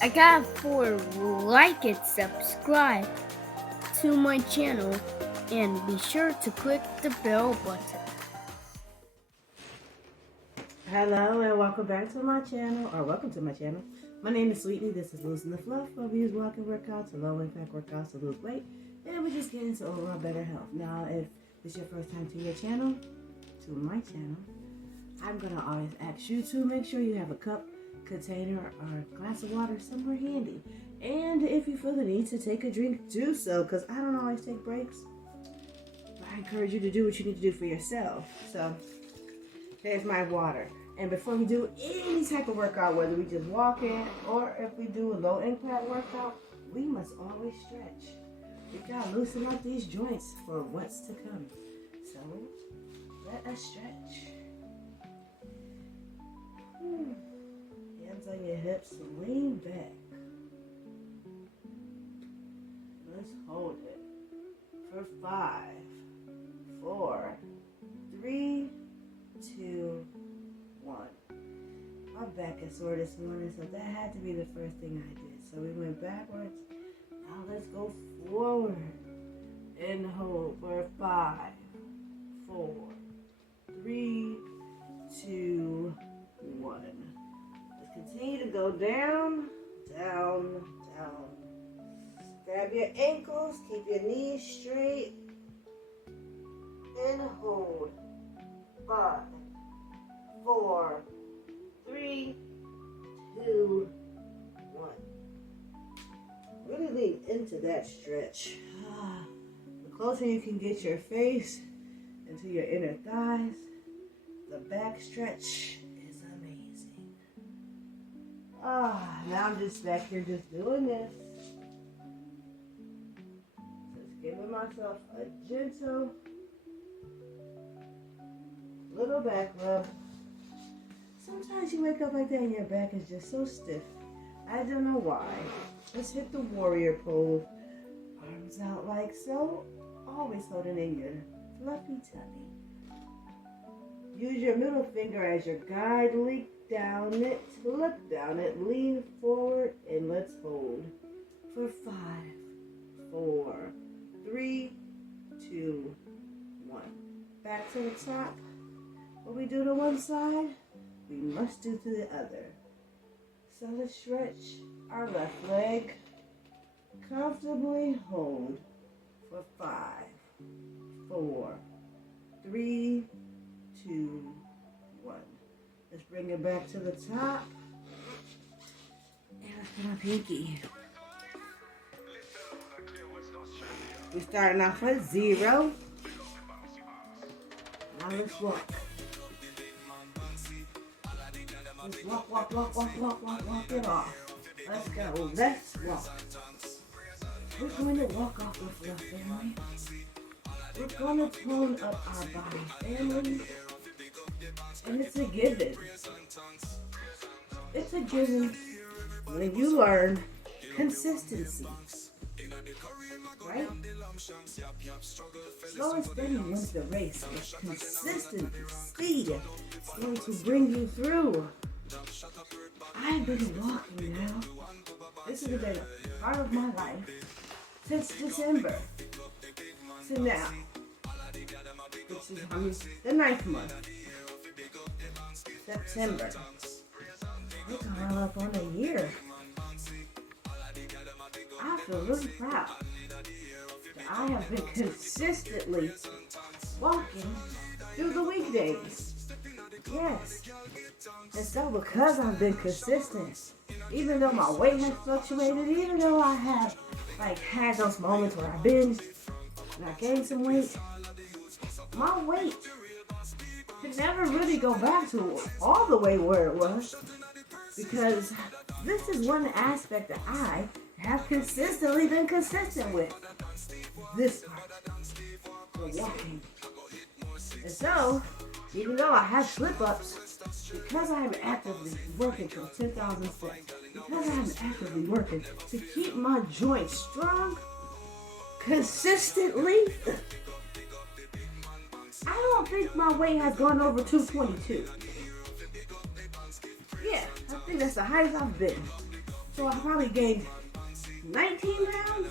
I got for like and subscribe to my channel and be sure to click the bell button. Hello and welcome back to my channel, or welcome to my channel. My name is Sweetie. This is Losing the Fluff, where we use walking workouts, low impact workouts to lose weight, and we just get into overall better health. Now, if this is your first time to my channel, I'm gonna always ask you to make sure you have a cup, container, or a glass of water somewhere handy. And if you feel the need to take a drink, do so, because I don't always take breaks. But I encourage you to do what you need to do for yourself. So, there's my water. And before we do any type of workout, whether we just walk in or if we do a low impact workout, we must always stretch. We gotta loosen up these joints for what's to come. So, let us stretch. Hands on your hips and lean back. Let's hold it for 5, 4, 3, 2, 1. My back is sore this morning, so that had to be the first thing I did. So we went backwards. Now let's go forward and hold for 5, 4, 3, 2, 1. Let's continue to go down, down, down. Grab your ankles, keep your knees straight, and hold. 5, 4, 3, 2, 1. Really lean into that stretch. The closer you can get your face into your inner thighs, the back stretch is amazing. Now I'm just back here just doing this. Just giving myself a gentle little back rub. Sometimes you wake up like that and your back is just so stiff. I don't know why. Let's hit the warrior pose. Arms out like so. Always holding in your fluffy tummy. Use your middle finger as your guide. Look down it, lean forward, and let's hold for 5, 4, 3, 2, 1. Back to the top. What we do to one side, we must do to the other. So let's stretch our left leg. Comfortably hold for 5, 4, 3, 2, 1. Let's bring it back to the top. And let's put our pinky. We're starting off at 0. Now let's walk. Let's walk it off. Let's go. Let's walk. We're going to walk off the floor, family. We're going to tone up our body, family. And it's a given. It's a given when you learn consistency. Right? Slow and steady wins the race, but consistency is going to bring you through. I've been walking now. This has been a part of my life since December to now, which is the 9th month, September. We're coming up on a year. I feel really proud that I have been consistently walking through the weekdays. Yes. And so because I've been consistent, even though my weight has fluctuated, even though I have had those moments where I binged and I gained some weight, my weight could never really go back to all the way where it was, because this is one aspect that I have consistently been consistent with. This part, the walking. And so, even though I have slip-ups, because I am actively working for 10,000 steps, because I am actively working to keep my joints strong, consistently, I don't think my weight has gone over 222. Yeah, I think that's the highest I've been. So I probably gained 19 pounds.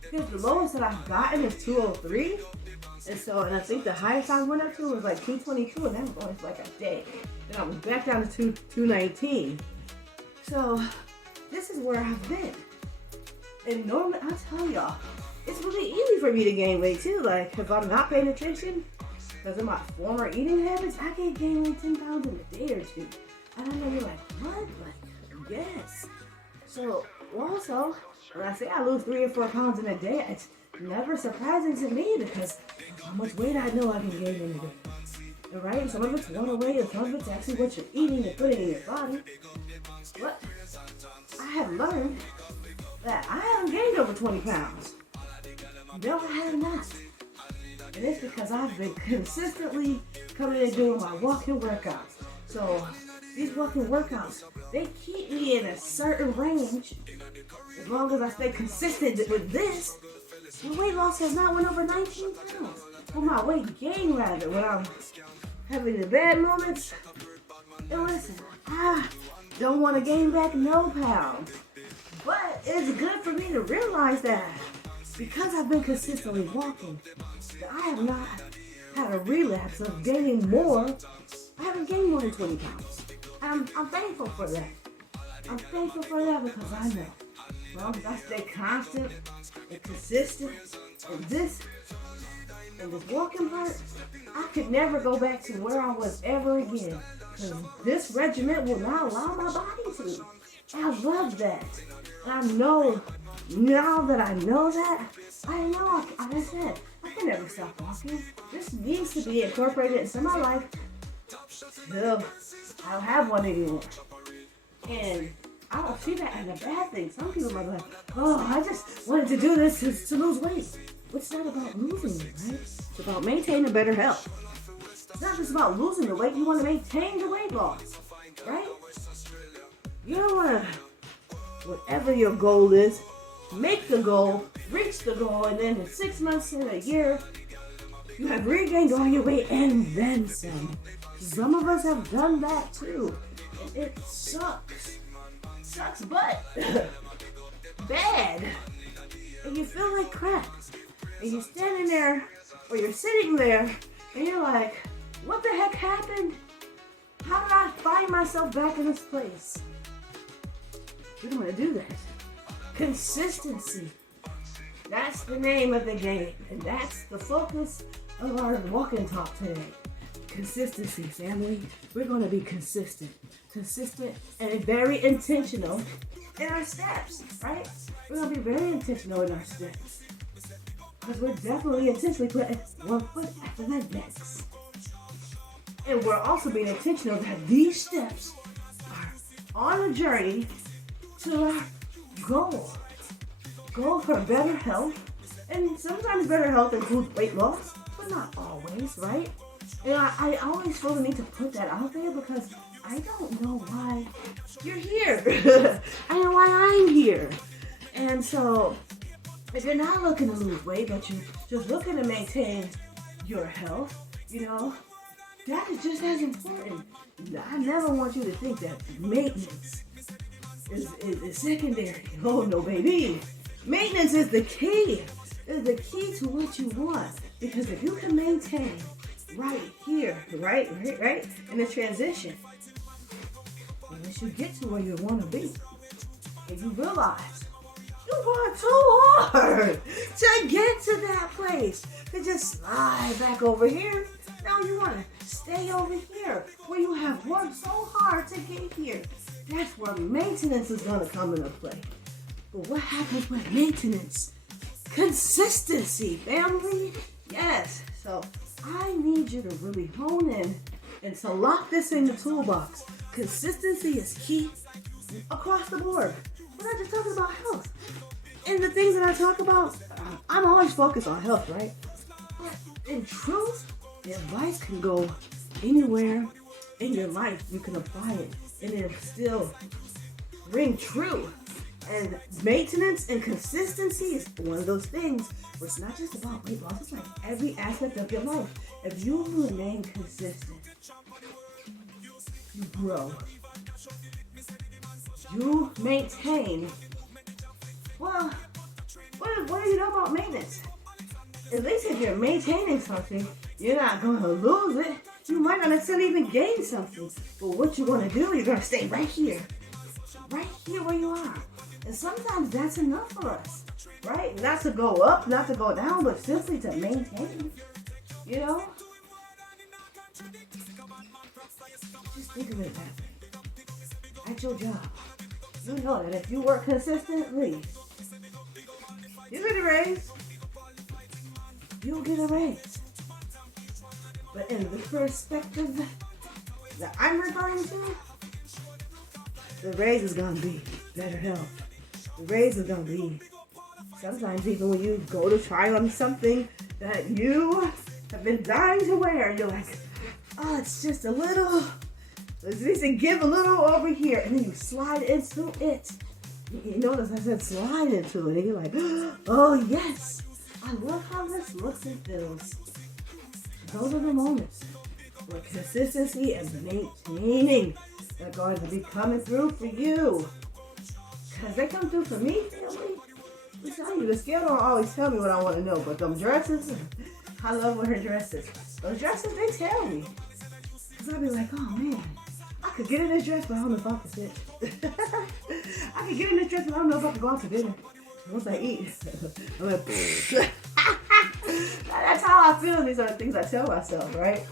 Because the lowest that I've gotten is 203. And I think the highest I went up to was like 222, and that was only for like a day. Then I was back down to 219. So this is where I've been. And normally, I'll tell y'all, it's really easy for me to gain weight too. Like if I'm not paying attention, because of my former eating habits, I can gain like 10 pounds in a day or two. And I know you're like, what? Like, yes. So also, when I say I lose 3 or 4 pounds in a day, it's never surprising to me because of how much weight I know I can gain in a day. All right? Some of it's water weight, and some of it's actually what you're eating and putting in your body. But I have learned that I haven't gained over 20 pounds. No, I have not. And it's because I've been consistently coming and doing my walking workouts. So these walking workouts, they keep me in a certain range. As long as I stay consistent with this, my weight loss has not went over 19 pounds. Well, my weight gain rather, when I'm having the bad moments. And listen, I don't want to gain back no pounds. But it's good for me to realize that because I've been consistently walking, that I have not had a relapse of gaining more. I haven't gained more than 20 pounds. I'm thankful for that. I'm thankful for that because I know as long as I stay constant and consistent in this walking part, I could never go back to where I was ever again. Because this regimen will not allow my body to. I love that. And I know, now that I know that, I know, like I said, I can never stop walking. This needs to be incorporated into my life. Till I don't have one anymore. And I don't see that as a bad thing. Some people might be like, oh, I just wanted to do this to lose weight. But it's not about losing it, right? It's about maintaining better health. It's not just about losing the weight. You want to maintain the weight loss, right? You don't want to, whatever your goal is, make the goal, reach the goal, and then in 6 months, in a year, you have regained all your weight and then some. Some of us have done that too. And it sucks. Sucks butt. Bad. And you feel like crap. And you're standing there, or you're sitting there, and you're like, what the heck happened? How did I find myself back in this place? We don't want to do that. Consistency. That's the name of the game. And that's the focus of our walking talk today. Consistency, family. We're going to be consistent. Consistent and very intentional in our steps, right? We're going to be very intentional in our steps. Because we're definitely intentionally putting one foot after the next. And we're also being intentional that these steps are on a journey to our goal. Goal for better health. And sometimes better health includes weight loss, but not always, right? And I always feel the need to put that out there because I don't know why you're here. I know why I'm here. And so, if you're not looking to lose weight, but you're just looking to maintain your health, that is just as important. I never want you to think that maintenance is secondary. Oh, no, baby. Maintenance is the key. Is the key to what you want. Because if you can maintain right here, right, in the transition, once you get to where you want to be, and you realize you worked so hard to get to that place, to just slide back over here. Now you want to stay over here where you have worked so hard to get here. That's where maintenance is going to come into play. But what happens with maintenance? Consistency, family. Yes. So I need you to really hone in and to lock this in the toolbox. Consistency is key across the board. We're not just talking about health. And the things that I talk about, I'm always focused on health, right? But in truth, the advice can go anywhere in your life. You can apply it and it still ring true. And maintenance and consistency is one of those things where it's not just about weight loss, it's like every aspect of your life. If you remain consistent, you grow. you maintain. Well, what do you know about maintenance? At least if you're maintaining something, you're not going to lose it. You might not necessarily even gain something. But what you're going to do, you're going to stay right here where you are. And sometimes that's enough for us, right? Not to go up, not to go down, but simply to maintain, you know? Just think of it that way. At your job, you know that if you work consistently, you get a raise. You'll get a raise. But in the perspective that I'm referring to, the raise is going to be better health. The raise is going to be sometimes even when you go to try on something that you have been dying to wear, and you're like, oh, it's just a little, at least give a little over here, and then you slide into it. You notice I said slide into it, and you're like, oh yes, I love how this looks and feels. Those are the moments where consistency and maintaining are going to be coming through for you. Because they come through for me, family. I'm telling you, the scale don't always tell me what I want to know, but them dresses, I love wearing dresses. Those dresses, they tell me. Because I'll be like, oh man, I could get in this dress, but I don't know if I can sit. I could get in this dress, but I don't know if I can go out to dinner. Once I eat, I'm like, that's how I feel. These are the things I tell myself, right?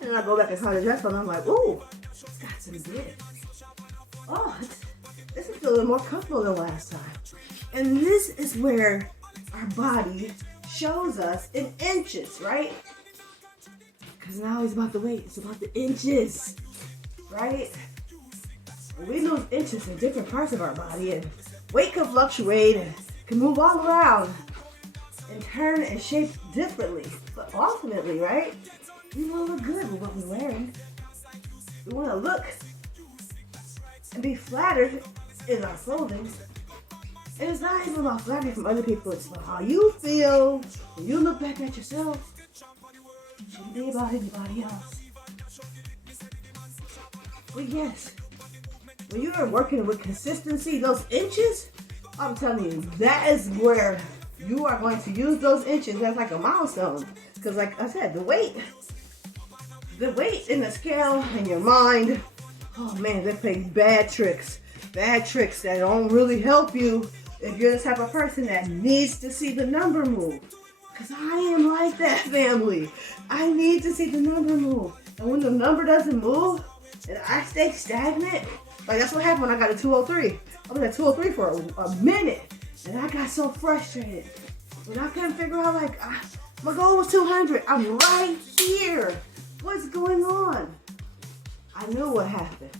And then I go back and try the dress on, and I'm like, ooh, it's got some grip. Oh, this is feeling more comfortable than last time. And this is where our body shows us in inches, right? Because now it's about the weight, it's about the inches, right? We lose inches in different parts of our body, and weight can fluctuate and can move all around and turn and shape differently. But ultimately, right, we want to look good with what we're wearing. We want to look and be flattered in our clothing. And it's not even about flattery from other people. It's about how you feel when you look back at yourself. It shouldn't be about anybody else. But yes, when you are working with consistency, those inches, I'm telling you, that is where you are going to use those inches as like a milestone. Because like I said, the weight in the scale in your mind, oh man, they play bad tricks that don't really help you if you're the type of person that needs to see the number move. Because I am like that, family. I need to see the number move. And when the number doesn't move, and I stay stagnant, like that's what happened when I got a 203. I was at 203 for a minute, and I got so frustrated. And I couldn't figure out, like, my goal was 200. I'm right here. What's going on? I knew what happened.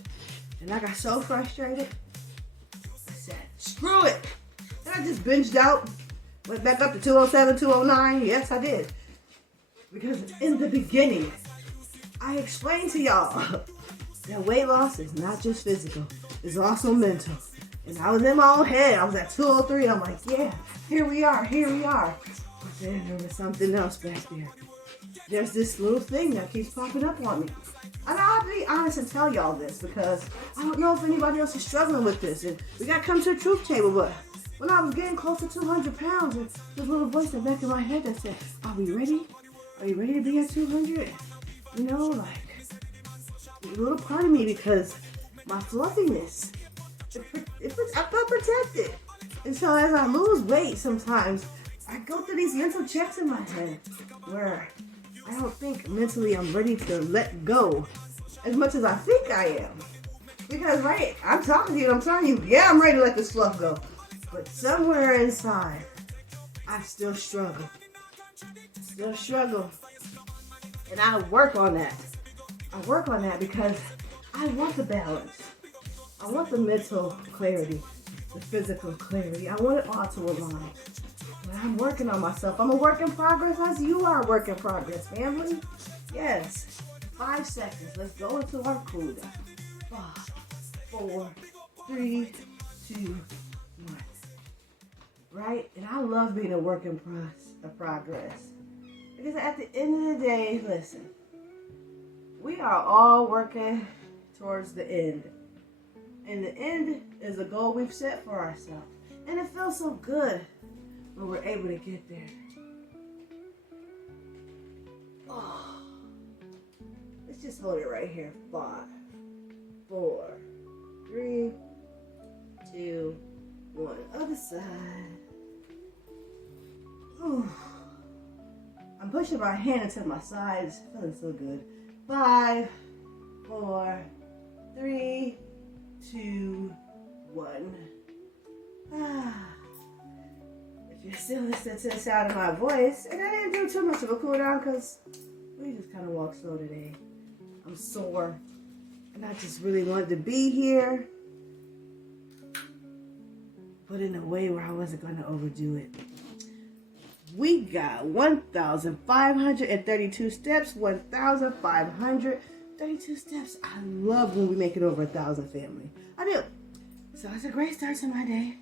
And I got so frustrated. I said, screw it. And I just binged out. Went back up to 207, 209. Yes, I did. Because in the beginning, I explained to y'all that weight loss is not just physical. It's also mental. And I was in my own head. I was at 203. I'm like, yeah, here we are. But then there was something else back there. There's this little thing that keeps popping up on me. And I'll be honest and tell y'all this because I don't know if anybody else is struggling with this. And we got to come to a truth table. But when I was getting close to 200 pounds, there's a little voice in the back of my head that said, are we ready? Are you ready to be at 200? You know, like, a little part of me, because my fluffiness, I felt protected. And so as I lose weight sometimes, I go through these mental checks in my head where I don't think mentally I'm ready to let go as much as I think I am. Because, right, I'm telling you, yeah, I'm ready to let this fluff go. But somewhere inside, I still struggle. And I work on that. Because I want the balance. I want the mental clarity, the physical clarity. I want it all to align. But I'm working on myself. I'm a work in progress as you are a work in progress, family. Yes. 5 seconds. Let's go into our cool down. 5, 4, 3, 2, 1. Right? And I love being a work in progress. Because at the end of the day, listen, we are all working towards the end. And the end is a goal we've set for ourselves. And it feels so good when we're able to get there. Oh. Let's just hold it right here. 5, 4, 3, 2, 1. Other side. Ooh. I'm pushing my hand into my sides. Feeling so good. 5, 4, 3, 2, 1. If you're still listening to the sound of my voice, and I didn't do too much of a cool down because we just kind of walked slow today. I'm sore, and I just really wanted to be here, but in a way where I wasn't going to overdo it. We got 1,532 steps, 1,532 steps. I love when we make it over 1,000, family. I do. So it's a great start to my day.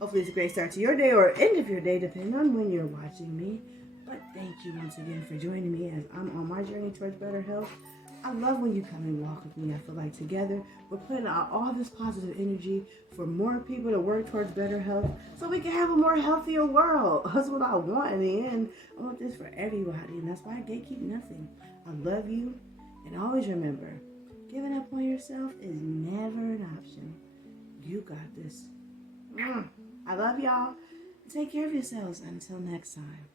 Hopefully it's a great start to your day or end of your day, depending on when you're watching me. But thank you once again for joining me as I'm on my journey towards better health. I love when you come and walk with me. I feel like together we're putting out all this positive energy for more people to work towards better health so we can have a more healthier world. That's what I want in the end. I want this for everybody, and that's why I gatekeep nothing. I love you, and always remember, giving up on yourself is never an option. You got this. I love y'all. Take care of yourselves. Until next time.